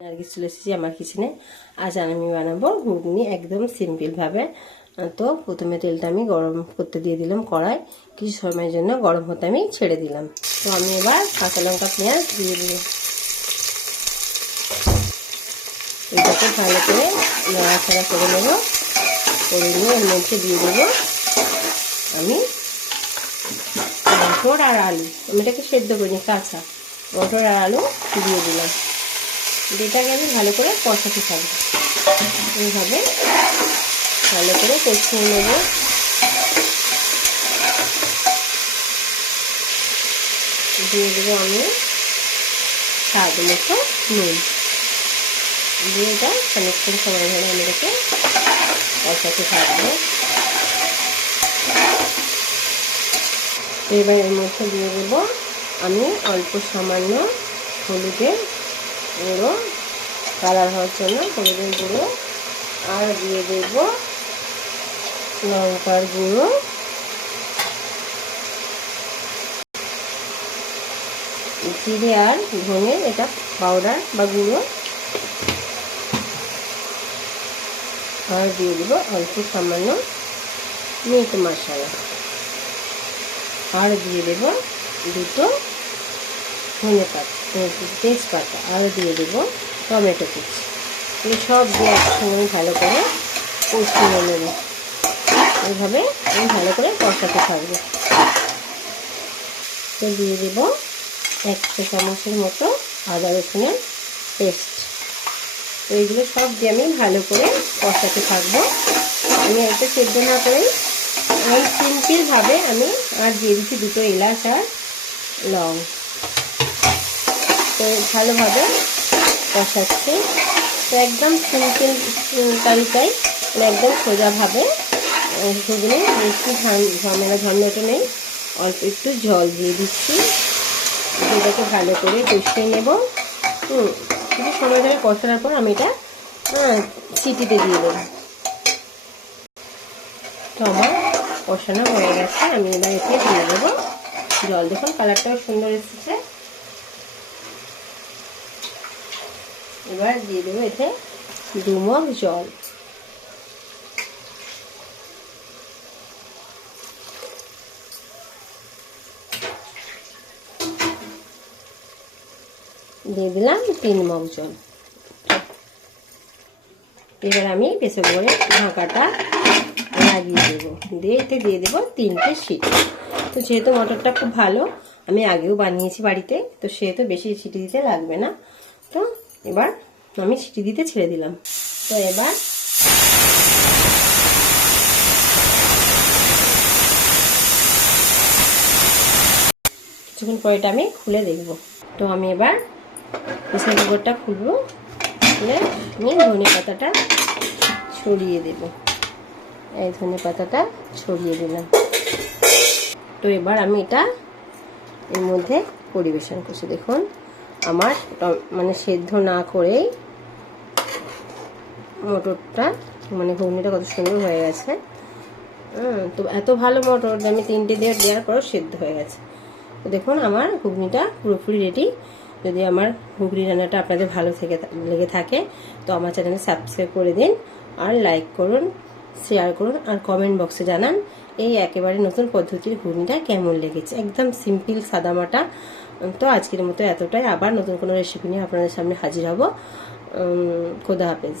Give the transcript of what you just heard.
নার্গিস চলে এসেছি আমার কিচেনে আজ আমি বানাবো ঘুগনি একদম সিম্পলভাবে তো প্রথমে তেলটা আমি গরম করতে দিয়ে দিলাম কড়াই। কিছু সময়ের জন্য গরম হতে আমি ছেড়ে দিলাম। তো আমি এবার কাঁচা লঙ্কা, পেঁয়াজ দিয়ে দিই এটাকে ভালো করে নাড়াচাড়া করে নেব। করে নিয়ে এর মধ্যে দিয়ে দেবো আমি মটর আর আলু। আমি এটাকে সেদ্ধ করিনি, কাঁচা। মটর আর আলু দিয়ে দিলাম। এটাকে আমি ভালো করে কষাতে থাকব। এইভাবে ভালো করে কষিয়ে নেব। দিয়ে দেবো আমি স্বাদ মতো নুন। দিয়ে এটা খানিকক্ষণ সময় ধরে আমি এটাকে কষাতে থাকব। এবার এর মধ্যে দিয়ে দেবো আমি অল্প সামান্য হলুদের গুঁড়ো কালার হওয়ার জন্য হলুদের গুঁড়ো। আর দিয়ে দেব লঙ্কার গুঁড়ো। জিরে আর ধনে এটা পাউডার বা গুঁড়ো। আর দিয়ে দেবো অল্প সামান্য মিট মশলা আর দিয়ে দেবো দুটো ধনে পাতা তেজপাতা, আরও দিয়ে দেবো টমেটো কুচি। এই সব দিয়ে একসঙ্গে ভালো করে কষিয়ে নেব। এইভাবে আমি ভালো করে কষাতে থাকব। তো দিয়ে দেব এক চা চামচের মতো আদা রসুনের পেস্ট। তো এইগুলো সব দিয়ে আমি ভালো করে কষাতে থাকব। আমি এটা সেদ্ধ না করেই আমি সিম্পলভাবে আমি আর দিয়ে দিচ্ছি দুটো এলাচ আর লং। তো ভালোভাবে কষাচ্ছি তো একদম সিম্পল তালিকায় মানে একদম সোজাভাবে ঘুগনি বেশি ঝামেলা ঝঞ্ঝাটা নেই। অল্প একটু জল দিয়ে দিচ্ছি। এটাকে ভালো করে কষিয়ে নেব। হুম, কিছু সময় ধরে কষানোর পর আমি এটা সিটিতে দিয়ে দেবো। তো আমার কষানো হয়ে গেছে। আমি এবার এতে দিয়ে দেবো। জল দেখুন, কালারটাও সুন্দর এসেছে। এবার দিয়ে দেবো এতে দুমগ জল। দিয়ে দিলাম তিন মগ জল। এবার আমি প্রেসার করে ঢাকাটা লাগিয়ে দেবো। দিয়ে এতে দিয়ে দেবো তিনটে সিটি। তো যেহেতু মটরটা খুব ভালো, আমি আগেও বানিয়েছি বাড়িতে, তো সেহেতু বেশি সিটি দিতে লাগবে না। তো এবার আমি সিটি দিতে ছেড়ে দিলাম। তো এবার কিছুক্ষণ পরে এটা আমি খুলে দেখব। তো আমি এবার প্রেসার কুকারটা খুলবো। খুলে আমি ধনে পাতাটা ছড়িয়ে দেব। এই ধনে পাতাটা ছড়িয়ে দিলাম। তো এবার আমি এটা এর মধ্যে পরিবেশন করছি। দেখুন। আমার মানে সেদ্ধ না করেই মটরটা মানে ঘুগনিটা কত সুন্দর হয়ে গেছে। তো এত ভালো মটর আমি তিনটে দিয়ে দেওয়ার পরও সেদ্ধ হয়ে গেছে। তো দেখুন, আমার ঘুগনিটা পুরোপুরি রেডি যদি আমার ঘুগনি রান্নাটা আপনাদের ভালো থেকে লেগে থাকে, তো আমার চ্যানেলে সাবস্ক্রাইব করে দিন, আর লাইক করুন শেয়ার করুন, আর কমেন্ট বক্সে জানান। এই একেবারে নতুন পদ্ধতির ঘুগনিটা কেমন লেগেছে? একদম সিম্পল সাদামাটা তো আজকের মতো এতটাই। আবার নতুন কোনো রেসিপি নিয়ে আপনাদের সামনে হাজির হব। খোদা হাফেজ।